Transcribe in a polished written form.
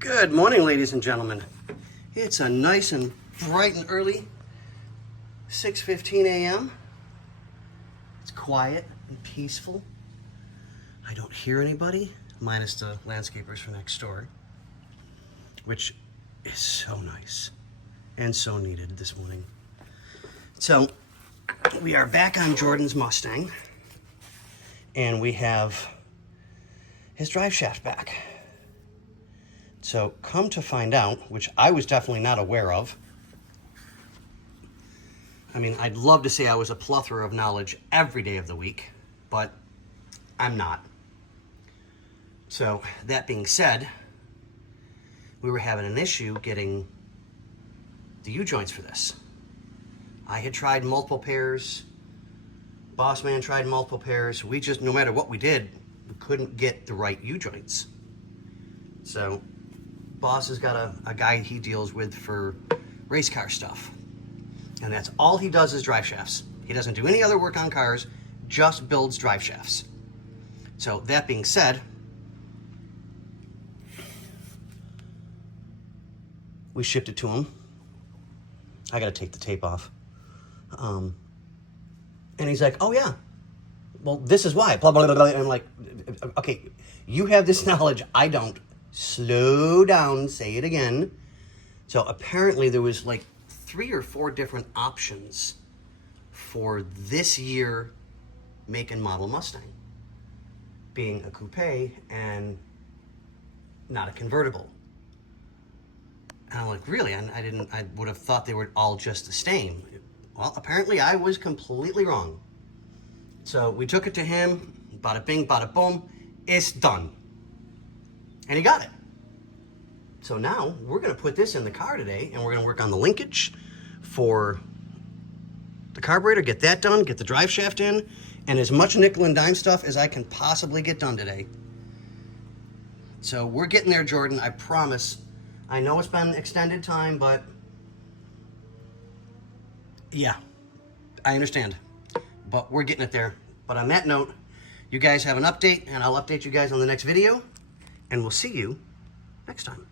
Good morning, ladies and gentlemen. It's a nice and bright and early 6:15 a.m. It's quiet and peaceful. I don't hear anybody, minus the landscapers from next door, which is so nice and so needed this morning. So we are back on Jordan's Mustang, and we have his drive shaft back. So come to find out, which I was definitely not aware of. I mean, I'd love to say I was a plethora of knowledge every day of the week, but I'm not. So that being said, we were having an issue getting the U-joints for this. I had tried multiple pairs. Boss man tried multiple pairs. We just, no matter what we did, we couldn't get the right U-joints. So Boss has got a guy he deals with for race car stuff. And that's all he does is drive shafts. He doesn't do any other work on cars, just builds drive shafts. So that being said, we shipped it to him. I gotta take the tape off. And he's like, oh yeah, well, this is why, blah, blah, blah, blah. And I'm like, okay, you have this knowledge, I don't. Slow down, say it again. So apparently there was like 3 or 4 different options for this year make and model Mustang, being a coupe and not a convertible. And I'm like, really? I would have thought they were all just the same. Well, apparently I was completely wrong. So we took it to him, bada bing, bada boom, it's done. And he got it. So now we're gonna put this in the car today, and we're gonna work on the linkage for the carburetor, get that done, get the drive shaft in, and as much nickel and dime stuff as I can possibly get done today. So we're getting there, Jordan, I promise. I know it's been extended time, but yeah, I understand. But we're getting it there. But on that note, you guys have an update, and I'll update you guys on the next video, and we'll see you next time.